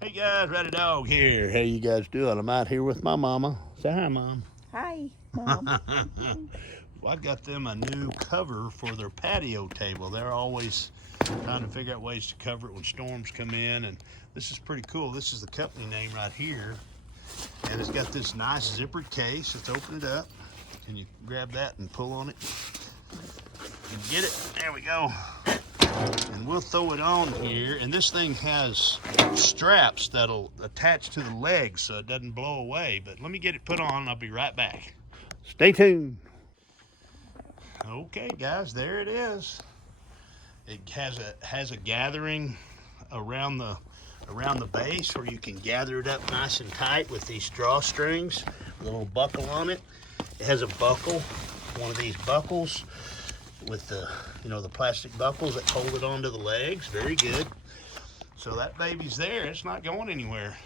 Hey guys, Rowdy Dog here. How you guys doing? I'm out here with my mama. Say hi, Mom. Hi, Mom. Well, I got them a new cover for their patio table. They're always trying to figure out ways to cover it when storms come in, and this is pretty cool. This is the company name right here, and it's got this nice zippered case. Let's open it up, and you grab that and pull on it. And get it. There we go. And we'll throw it on here, and this thing has straps that'll attach to the legs so it doesn't blow away. But let me get it put on and I'll be right back. Stay tuned. Okay guys, there it is. It has a gathering around the base where you can gather it up nice and tight with these drawstrings, a little buckle on it. It has a buckle, one of these buckles with the the plastic buckles that hold it onto the legs. Very good. So that baby's there. It's not going anywhere.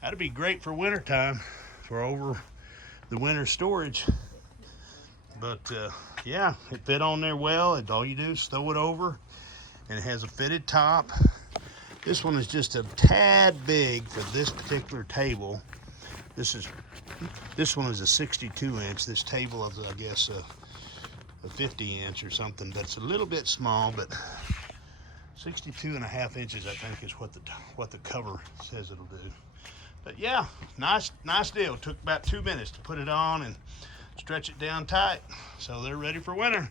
That'd be great for wintertime, for over the winter storage. But yeah, it fit on there well. All you do is throw it over, and it has a fitted top. This one is just a tad big for this particular table. This one is a 62 inch. This table is, I guess, a 50 inch or something, but it's a little bit small. But 62.5 inches, I think, is what the cover says it'll do. But yeah, nice deal. Took about 2 minutes to put it on and stretch it down tight, so they're ready for winter.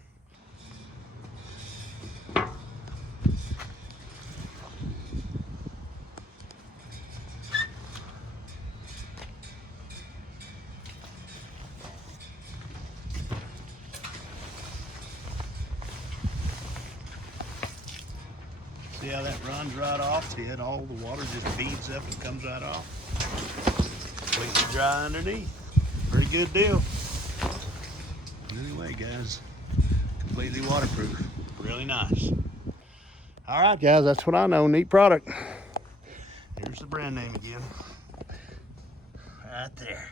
See how that runs right off? See how all the water just beads up and comes right off? Completely dry underneath. Pretty good deal. Anyway, guys, completely waterproof. Really nice. All right, guys, that's what I know. Neat product. Here's the brand name again. Right there.